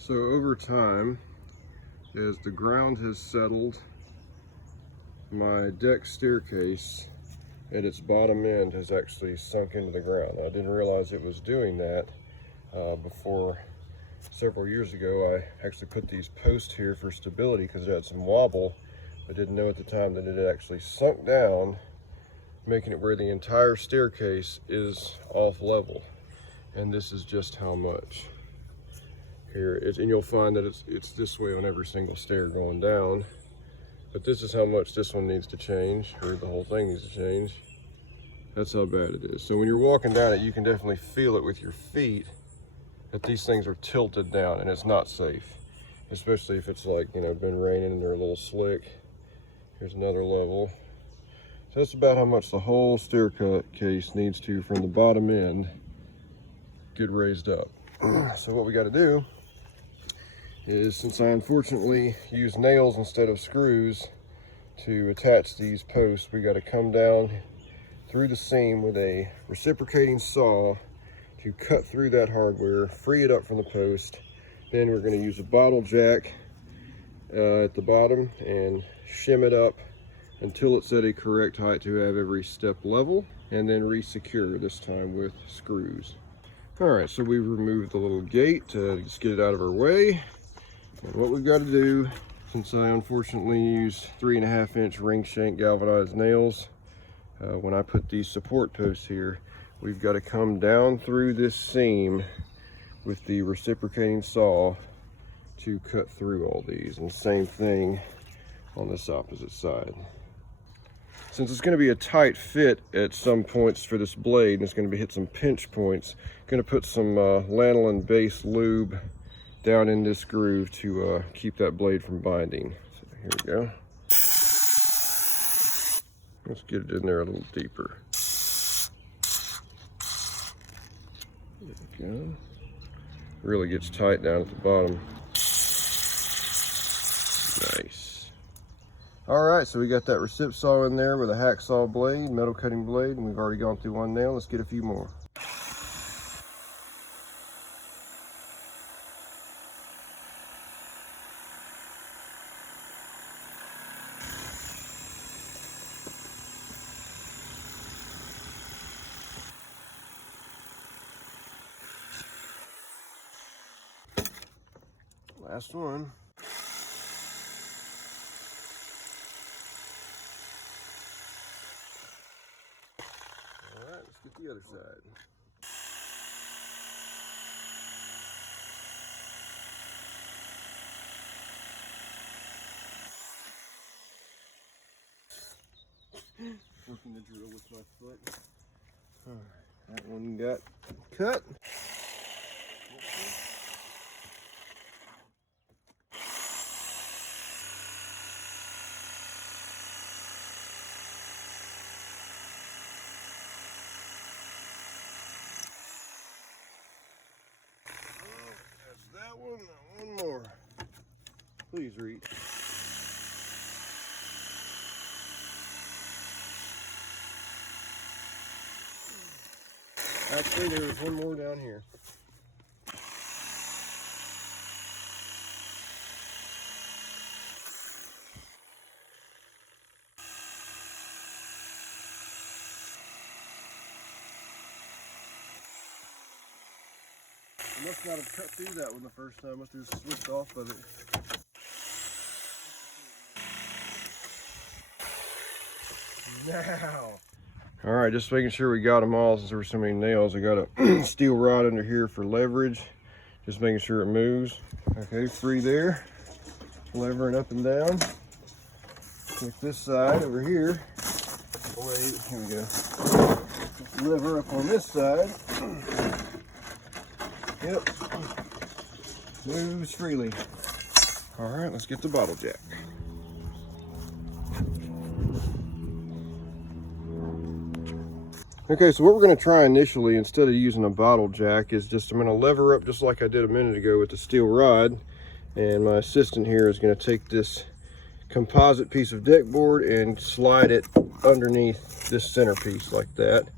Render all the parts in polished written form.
So over time, as the ground has settled, my deck staircase at its bottom end has actually sunk into the ground. I didn't realize it was doing that before several years ago. I actually put these posts here for stability because it had some wobble. I didn't know at the time that it had actually sunk down, making it where the entire staircase is off level. And this is just how much. Here, and you'll find that it's this way on every single stair going down. But this is how much this one needs to change, or the whole thing needs to change. That's how bad it is. So when you're walking down it, you can definitely feel it with your feet that these things are tilted down, and it's not safe. Especially if it's like, you know, been raining and they're a little slick. Here's another level. So that's about how much the whole staircase needs to, from the bottom end, get raised up. So what we got to do is, since I unfortunately use nails instead of screws to attach these posts, we got to come down through the seam with a reciprocating saw to cut through that hardware, free it up from the post. Then we're going to use a bottle jack at the bottom and shim it up until it's at a correct height to have every step level, and then re-secure, this time with screws. All right, so we've removed the little gate to just get it out of our way. And what we've got to do, since I unfortunately use 3.5-inch ring shank galvanized nails, when I put these support posts here, we've got to come down through this seam with the reciprocating saw to cut through all these. And same thing on this opposite side. Since it's going to be a tight fit at some points for this blade, and it's going to be hit some pinch points, I'm going to put some lanolin base lube down in this groove to keep that blade from binding. So here we go. Let's get it in there a little deeper. There we go. Really gets tight down at the bottom. Nice. All right, so we got that recip saw in there with a hacksaw blade, metal cutting blade, and we've already gone through one nail. Let's get a few more. Last one. All right, let's get the other side. Working the drill with my foot. All right, that one got cut. That one more. Please reach. Actually, there was one more down here. I must not have cut through that one the first time. I must have just switched off of it. Now. All right, just making sure we got them all since there were so many nails. I got a steel rod under here for leverage. Just making sure it moves. Okay, free there. Levering up and down. Take this side over here. Blade, here we go. Lever up on this side. Yep, moves freely. All right, let's get the bottle jack. Okay, so what we're going to try initially, instead of using a bottle jack, is just I'm going to lever up just like I did a minute ago with the steel rod. And my assistant here is going to take this composite piece of deck board and slide it underneath this centerpiece like that.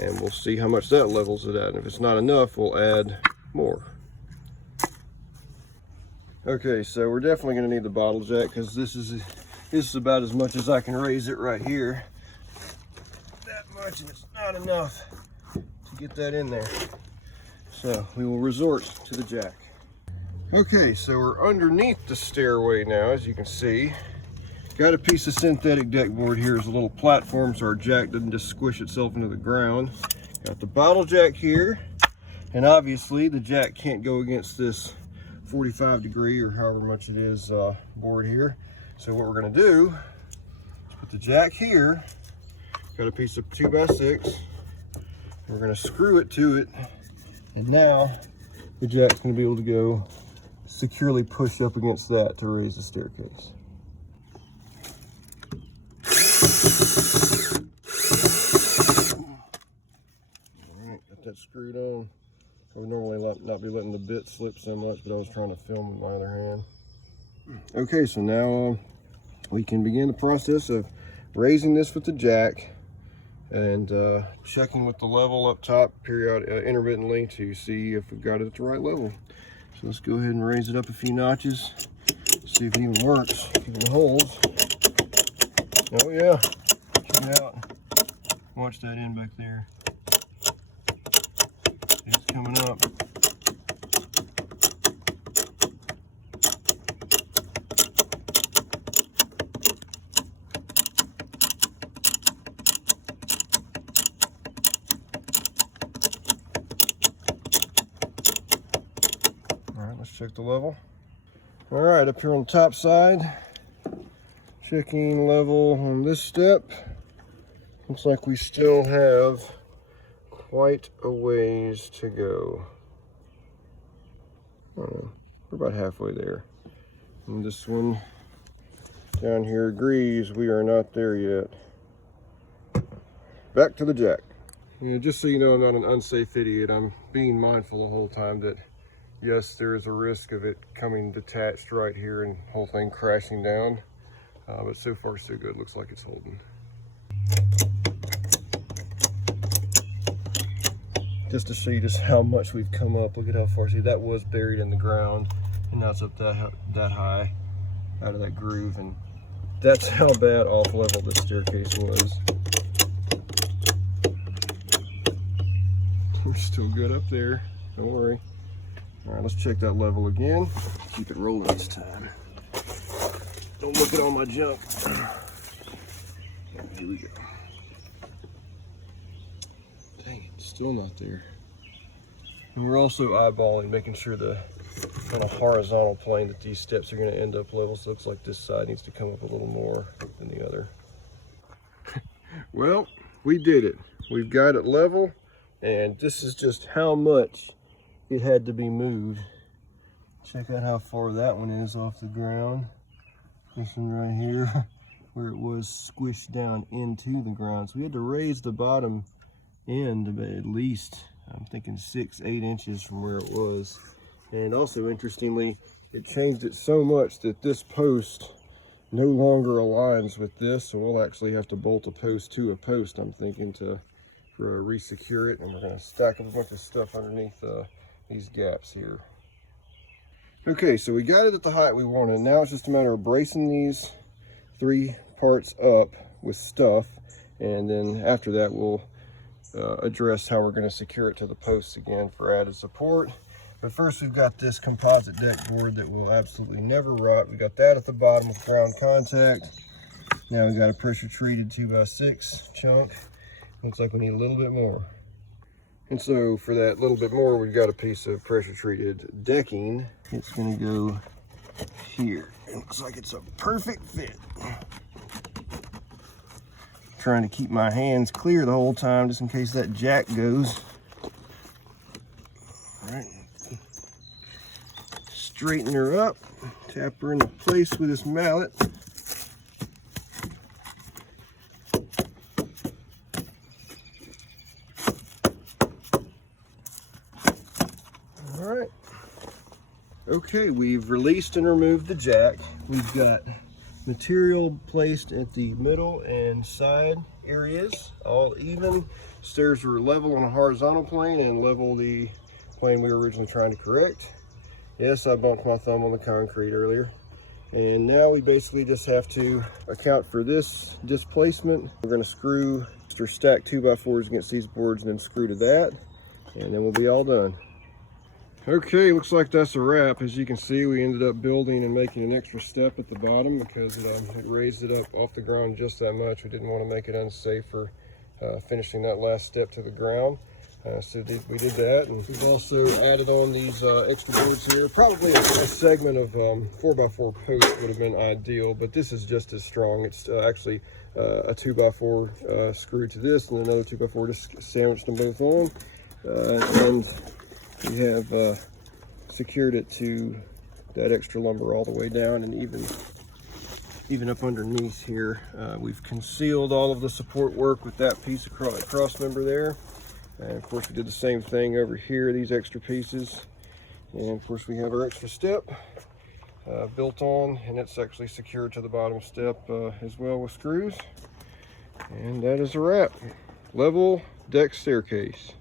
And we'll see how much that levels it at. And if it's not enough, we'll add more. Okay, so we're definitely going to need the bottle jack because this is about as much as I can raise it right here. That much, and it's not enough to get that in there. So we will resort to the jack. Okay, so we're underneath the stairway now, as you can see. Got a piece of synthetic deck board here as a little platform so our jack doesn't just squish itself into the ground. Got the bottle jack here, and obviously the jack can't go against this 45 degree or however much it is board here. So what we're going to do is put the jack here. Got a piece of 2x6. We're going to screw it to it, and now the jack's going to be able to go securely push up against that to raise the staircase. Alright, got that screwed on. I would normally not be letting the bit slip so much, but I was trying to film with my other hand. Okay, so now we can begin the process of raising this with the jack and checking with the level up top intermittently to see if we've got it at the right level. So let's go ahead and raise it up a few notches, see if it even works, if it even holds. Oh yeah, check it out. Watch that end back there. It's coming up. Let's check the level. All right, up here on the top side, checking level on this step. Looks like we still have quite a ways to go. I don't know, we're about halfway there. And this one down here agrees we are not there yet. Back to the jack. Just so you know, I'm not an unsafe idiot. I'm being mindful the whole time that yes, there is a risk of it coming detached right here and the whole thing crashing down. But so far so good, looks like it's holding. Just to show you just how much we've come up, look at how far. See, that was buried in the ground and now it's up that high out of that groove, and that's how bad off level this staircase was. We're still good up there, don't worry. All right, let's check that level again. Keep it rolling this time. Don't look at all my junk. Here we go. Dang it, still not there. And we're also eyeballing, making sure the kind of horizontal plane that these steps are going to end up level. So it looks like this side needs to come up a little more than the other. Well, we did it. We've got it level, and this is just how much it had to be moved. Check out how far that one is off the ground. This one right here, where it was squished down into the ground. So we had to raise the bottom end at least, I'm thinking 6-8 inches from where it was. And also interestingly, it changed it so much that this post no longer aligns with this. So we'll actually have to bolt a post to a post, I'm thinking, to re-secure it. And we're gonna stack a bunch of stuff underneath these gaps here. Okay, so we got it at the height we wanted. Now it's just a matter of bracing these 3 parts up with stuff, and then after that we'll address how we're going to secure it to the posts again for added support. But first, we've got this composite deck board that will absolutely never rot. We got that at the bottom with ground contact. Now we got a pressure treated 2x6 chunk. Looks like we need a little bit more. And so for that little bit more, we've got a piece of pressure treated decking. It's gonna go here. It looks like it's a perfect fit. Trying to keep my hands clear the whole time, just in case that jack goes. All right. Straighten her up, tap her into place with this mallet. Okay, we've released and removed the jack. We've got material placed at the middle and side areas, all even. Stairs were level on a horizontal plane and level the plane we were originally trying to correct. Yes, I bumped my thumb on the concrete earlier. And now we basically just have to account for this displacement. We're going to screw or stack 2x4s against these boards and then screw to that, and then we'll be all done. Okay, looks like that's a wrap. As you can see, we ended up building and making an extra step at the bottom because it raised it up off the ground just that much. We didn't want to make it unsafe for finishing that last step to the ground. So we did that, and we've also added on these extra boards here. Probably a segment of 4x4 post would have been ideal, but this is just as strong. It's actually a 2x4 screw to this and another 2x4 just sandwiched them both on. And we have secured it to that extra lumber all the way down, and even up underneath here. We've concealed all of the support work with that piece of cross member there. And of course we did the same thing over here, these extra pieces. And of course we have our extra step built on, and it's actually secured to the bottom step as well with screws. And that is a wrap. Level deck staircase.